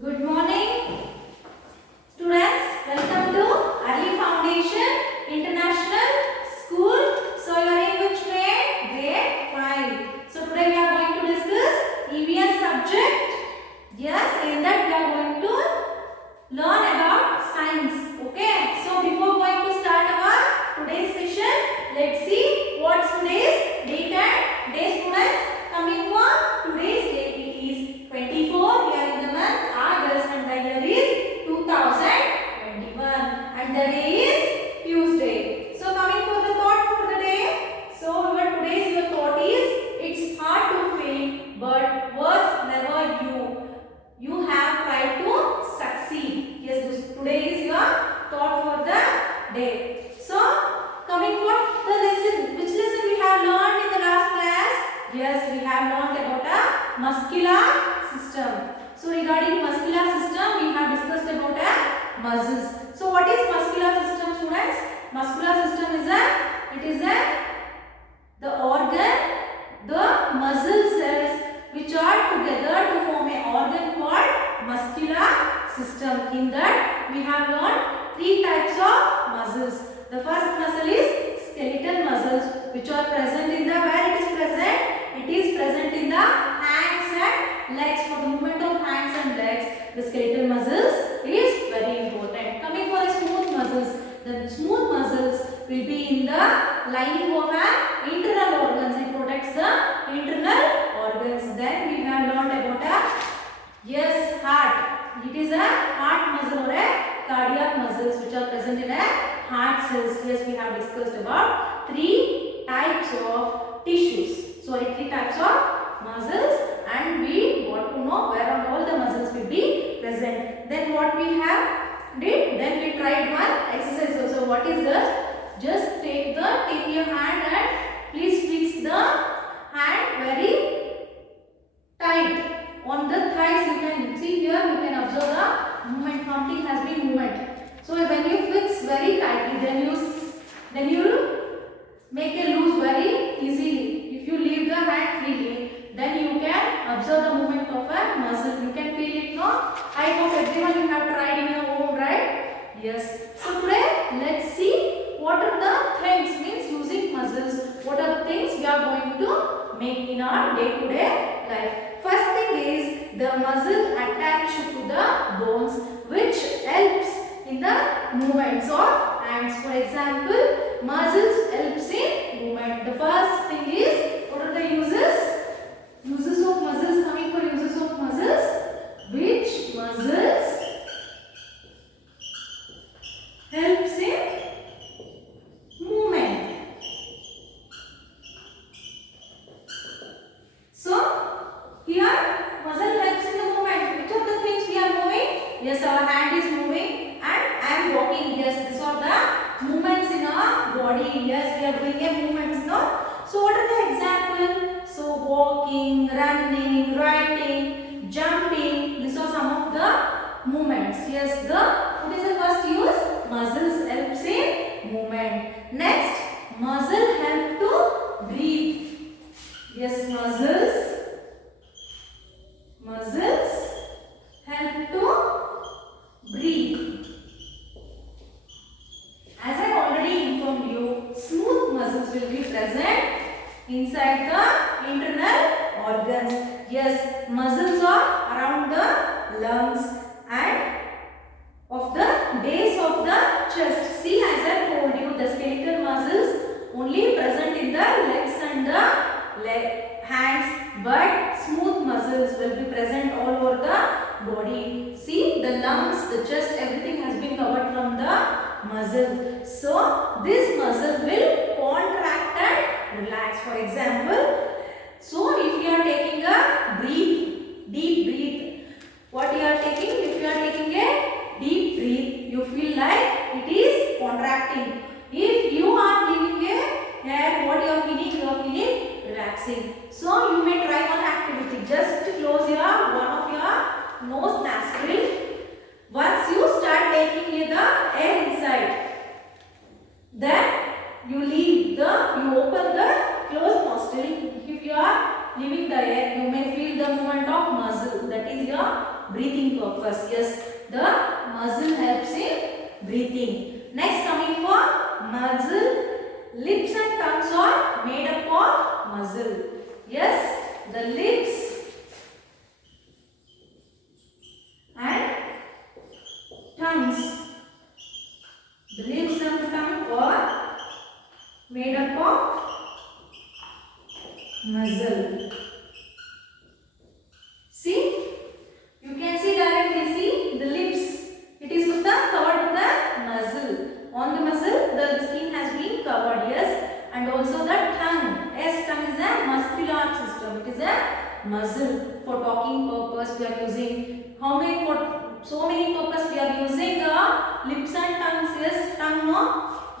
Good morning, students. Welcome to Early Foundation International School. So you are in which grade? Grade 5. So today we are going to discuss EVS subject. Yes, in that we are going to learn about science. Okay. So before going to start our today's session, let's see what's today's date and day, students. Coming for today's date, it is 24. We are in the month August and the year is 2021 and the day is Tuesday. So coming for the thought for the day. So your thought is it's hard to fail but worse never you have tried to succeed. Yes, today is your thought for the day. So coming for the lesson, which lesson we have learned in the last class? Yes, we have learned about a muscular system. So regarding muscular system, we have discussed about muscles. So what is muscular system, students? Muscular system is the organ, the muscle cells which are together to form a organ called muscular system. In that we have learned three types of muscles. The first muscle is skeletal muscles which are present in the where it is present? It is present in the hands and legs. For the movement of hands and legs, the skeletal muscles is very important. Coming for the smooth muscles, the smooth muscles will be in the lining of an internal organs. It protects the internal organs. Then we have learned about heart. It is a heart muscle or a cardiac muscles which are present in a heart cells. Yes, we have discussed about three types of tissues. Three types of muscles, and we got to know where all the muscles will be present. Then what we have did? Then we tried one exercise also. What is this? Just take your hand and please fix the hand very tight on the thighs. You can see here. You can observe the movement. Something has been movement. So when you fix very tightly, then you make a loose very easily. If you leave the hand freely, then you can observe the movement of a muscle. You can feel it now. I hope everyone you have tried in your home, right? Yes. So today let's see what are the things means using muscles. What are the things we are going to make in our day-to-day life. First thing is the muscle attached to the bones, which helps in the movements of hands. For example, muscles helps in movement. The first thing is, what are the uses? Uses of muscles. Coming for uses of muscles. Which muscles helps in movement? So here muscle helps in the movement. Which of the things we are moving? Yes, our hand is moving and I am walking. Yes, these are the movements in our body. Yes, we are doing a movements now. So what are the examples? So walking, running, writing, jumping. These are some of the movements. Yes, what is the first use? Muscles helps in movement. Next, muscle help to breathe. Yes, muscles help to breathe. As I already informed you, smooth muscles will be present inside the internal organs. Yes, muscles are around the lungs and of the base of the chest. See, as I told you, the skeletal muscles only present in the legs and the hands, but smooth muscles will be present all over the body. See, the lungs, the chest, everything has been covered from the muscle. So this muscle will contract and relax. For example, so if you are taking a deep breath, what you are taking? If you are taking a deep breath, you feel like it is contracting. If you are leaving a air, what you are feeling relaxing. So you may try one activity. Just close one of your nose nostril. Once you start taking the air inside, then you open the closed nostril. If you are breathing purpose. Yes, the muscle helps in breathing. Next, coming for muscle, lips and tongues are made up of muscle. Yes, the lips and tongues. The lips and tongue are made up of muscle. See, you can see directly. See the lips. It is with the covered with the muscle. On the muscle, the skin has been covered. Yes, and also the tongue. Yes, tongue is a muscular system. It is a muscle for talking purpose. We are using how many for so many purpose we are using lips and tongues. Yes, tongue no.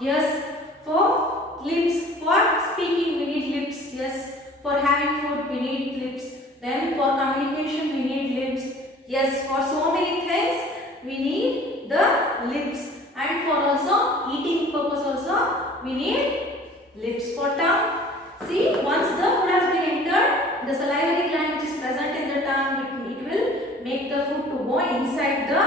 Yes, for lips for speaking we need lips. Yes. For having food, we need lips. Then for communication, we need lips. Yes, for so many things, we need the lips. And for also eating purpose also, we need lips. For tongue, see, once the food has been entered, the salivary gland which is present in the tongue, it will make the food to go inside the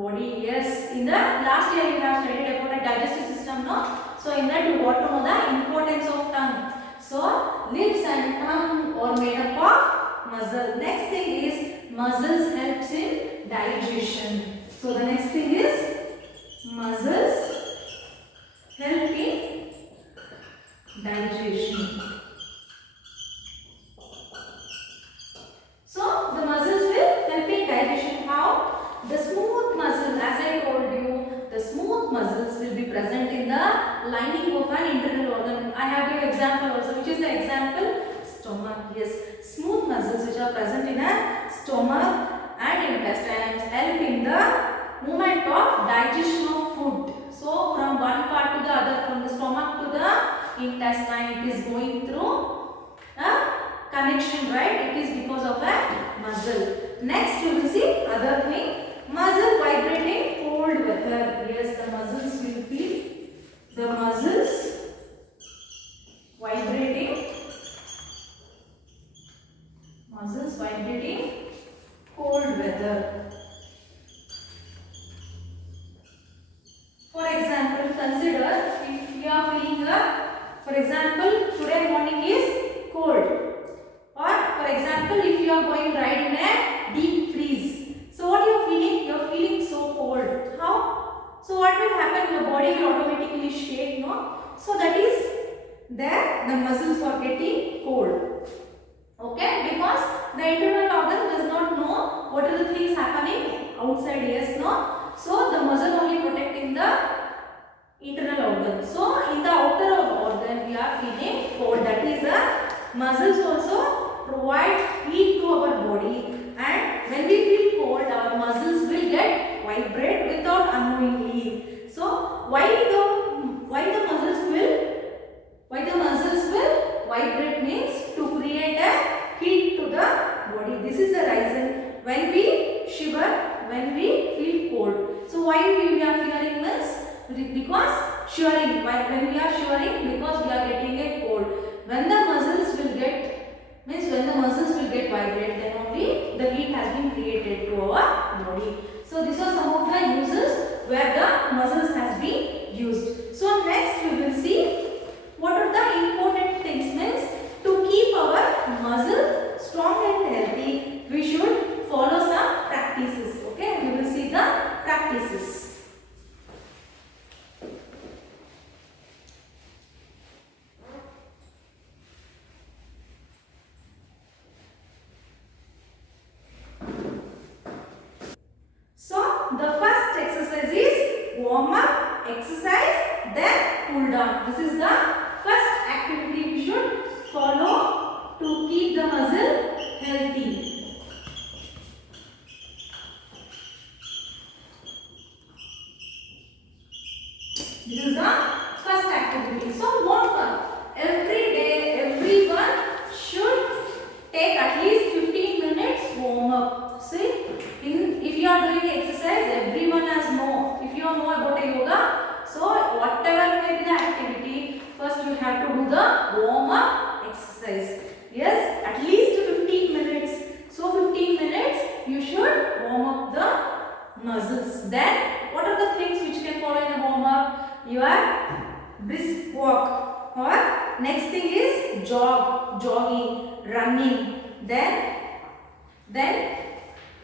body. Yes, in the last year you have studied about a digestive system, no? So in that you got to know the importance of tongue. So, lips and tongue are made up of muscle. Next thing is muscles helps in digestion. So, the next thing is muscles help in digestion. So, the muscles will help in digestion. How? The smooth muscles, as I told you, the smooth muscles will be present in the lining of an internal organ. I have given example also, which is the example stomach. Yes, smooth muscles which are present in a stomach and intestines help in the movement of digestion of food. So from one part to the other, from the stomach to the intestine, it is going through a connection, right? It is because of a muscle. Next you will see other thing. Muscle vibrating cold weather. Yes, the muscles will feel the muscles vibrating. Muscles vibrating cold weather. For example, consider if you are feeling for example, today morning is cold. Or for example, if you are going right in a deep freeze. So what you are feeling? You are feeling so cold. How? So what will happen? Your body will automatically shake, no? So that is there the muscles are getting cold. Okay? Because the internal organ does not know what are the things happening outside. Yes, no? So the muscle only protecting the internal organ. So in the outer organ we are feeling cold. That is the muscles also provide heat to our body. And when we feel cold, our muscles will get vibrate without unknowingly. So why the muscles will vibrate means to create a heat to the body. This is the reason when we shiver, when we feel cold. So why we are fearing means because shivering. When we are shivering, because we are getting a cold. When the muscles will vibrate, then only the heat has been created to our body. So these are some of the uses where the muscles has been used. So next we will see what are the important things means to keep our muscle strong and healthy. We should follow some practices. Okay, we will see the practices. The first exercise is warm up exercise, then cool down. This is the first activity we should follow to keep the muscle healthy. This is the first activity. So warm up. Every day, everyone should take at least 15 minutes warm up. See? If you are doing exercise, everyone has know. If you know about a yoga, so whatever may be the activity, first you have to do the warm up exercise. Yes, at least 15 minutes. So 15 minutes you should muscles. Then what are the things which can follow in a warm up? Your brisk walk, or next thing is jogging, running. Then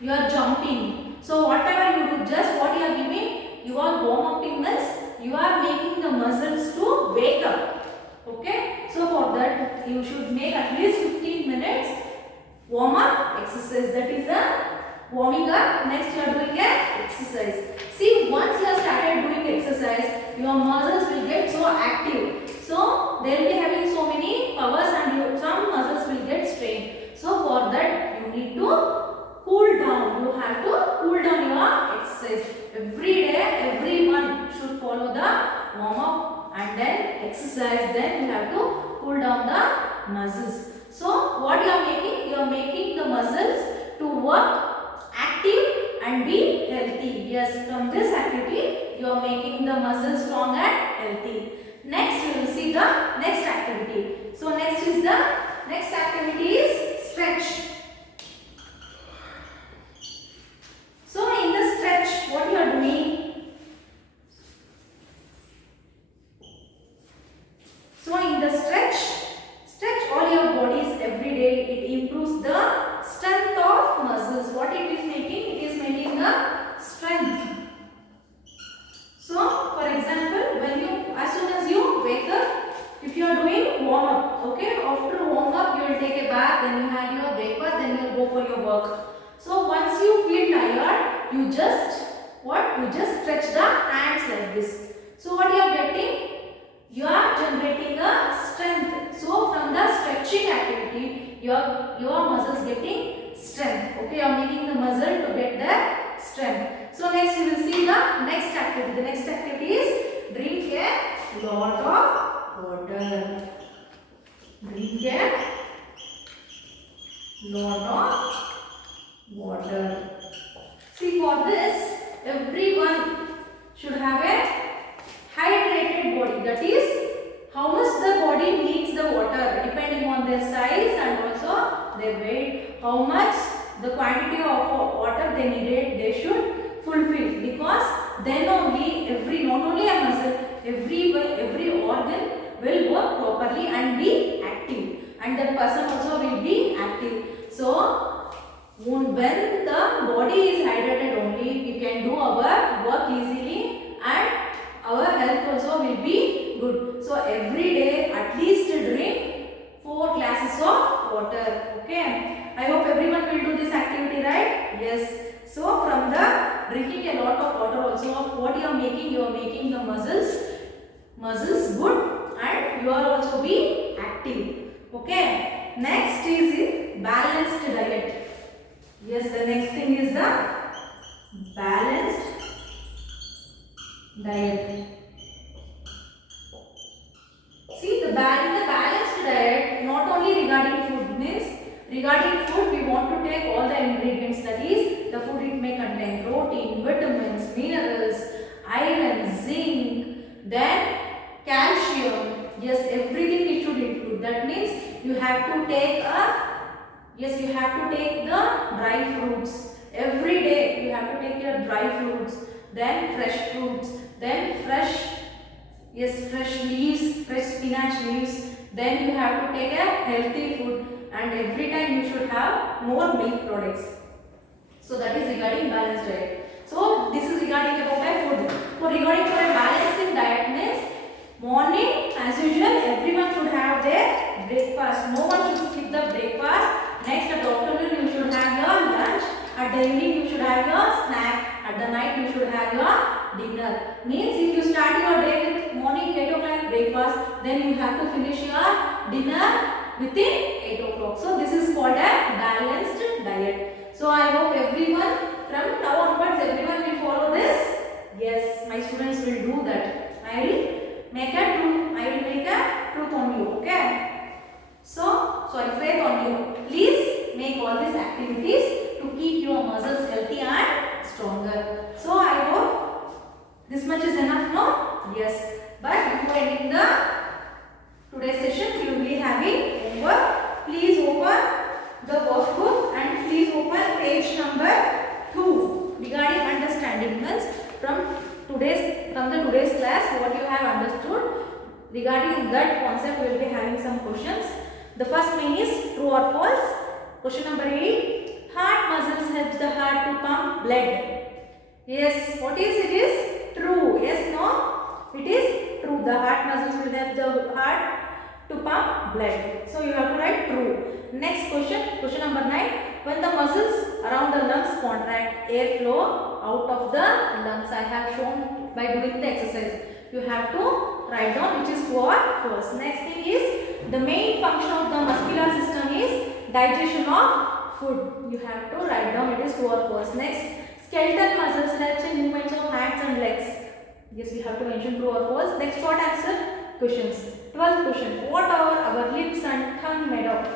you are jumping. So whatever you do, just what you are giving, you are warm upping means you are making the muscles to wake up. Okay. So for that you should make at least 15 minutes warm up exercise. That is the warming up. Next you are doing an exercise. See, once you have started doing exercise, your muscles will get so active. So they will be having so many powers and some muscles will get strained. So for that you need to cool down. You have to cool down your exercise. Every day, everyone should follow the warm up and then exercise. Then you have to cool down the muscles. So what you are making? You are making the muscles to work active and be healthy. Yes, from this activity you are making the muscles strong and healthy. Next we will see the next activity. So next activity is stretch. So in the stretch, what you are doing? So in the stretch all your bodies every day. It improves the strength of muscles. What it is making? It is making the strength. So for example, as soon as you wake up, if you are doing warm up, okay, after warm up you will take a bath, then you have your breakfast, then you will go for your work. So once you feel tired, you just stretch the hands like this. So what you are getting? You are generating a strength. So from the stretching activity, your muscles getting strength. Okay, you are making the muscle to get the strength. So next we will see the next activity. The next activity is drink a lot of water. Drink a lot of water. See, for this, everyone should have a hydrated body. That is, how much the body needs the water depending on their size and also their weight. How much the quantity of water they needed, they should fulfill, because then only not only a muscle, every organ will work properly and be active, and that person also will be active. So when the body is hydrated only, we can do our work easily and our health also will be good. So every day at least drink 4 glasses of water. Okay. I hope everyone will do this activity, right? Yes. So from the drinking a lot of water also, what you are making the muscles good, and you are also be active. Okay. Next is balanced diet. Yes, the next thing is the balanced diet. See, the balanced diet not only regarding food, means regarding food we want to take all the ingredients, that is the food it may contain protein, vitamins, minerals, iron, zinc, then calcium. Yes, everything it should include. That means you have to take the dry fruits. Every day you have to take your dry fruits, then fresh fruits, then fresh leaves, fresh spinach leaves. Then you have to take a healthy food, and every time you should have more milk products. So that is regarding balanced diet. So this is regarding about a food. So regarding for a balancing diet means morning as usual everyone should have their breakfast. No one should skip the breakfast. Next at the afternoon you should have your lunch. At the evening you should have your snack. At the night you should have your dinner. Means if you start your day with morning 8 o'clock breakfast, then you have to finish your dinner within 8 o'clock. So this is called a balanced diet. So I hope everyone from now onwards everyone will follow this. Yes, my students will do that. I will make a truth on you. Okay. So faith on you. Please make all these activities to keep your muscles healthy and stronger. So I hope this much is enough, no? Yes. But before ending the today's session, we will be having homework. Please open the workbook and please open page number 2 regarding understanding. today's class, what you have understood regarding that concept, we will be having some questions. The first main is true or false. Question number 8. Heart muscles helps the heart to pump blood. Yes, what is it? Is true. Yes, no? It is true. The heart muscles will help the heart to pump blood. So you have to write true. Next question, question number 9. When the muscles around the lungs contract, air flow out of the lungs. I have shown by doing the exercise. You have to write down which is true or false. Next thing is the main function of the muscular system is digestion of food. You have to write down it is true or false. Next, skeletal muscles helps in movements of hands and legs. Yes, we have to mention true or false. Next, short answer questions. 12th question. What are our lips and tongue made of?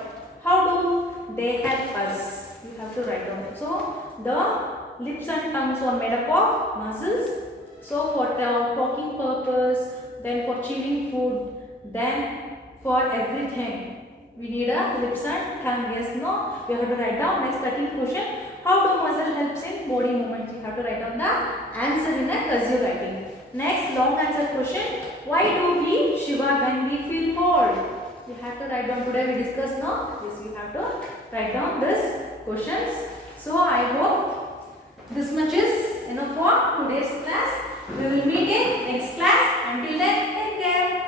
How do they help us? You have to write down. So the lips and tongues are made up of muscles. So for the talking purpose, then for chewing food, then for everything, we need a lips and tongue. Yes, no? You have to write down. Next 13th question. How do muscle helps in body movement? You have to write down the answer in a cursive writing. Next long answer question. Why do we shiver when we feel cold? You have to write down. Today we discussed, no? Yes, you have to write down this questions. So I hope this much is enough for today's class. We will meet in next class. Until then,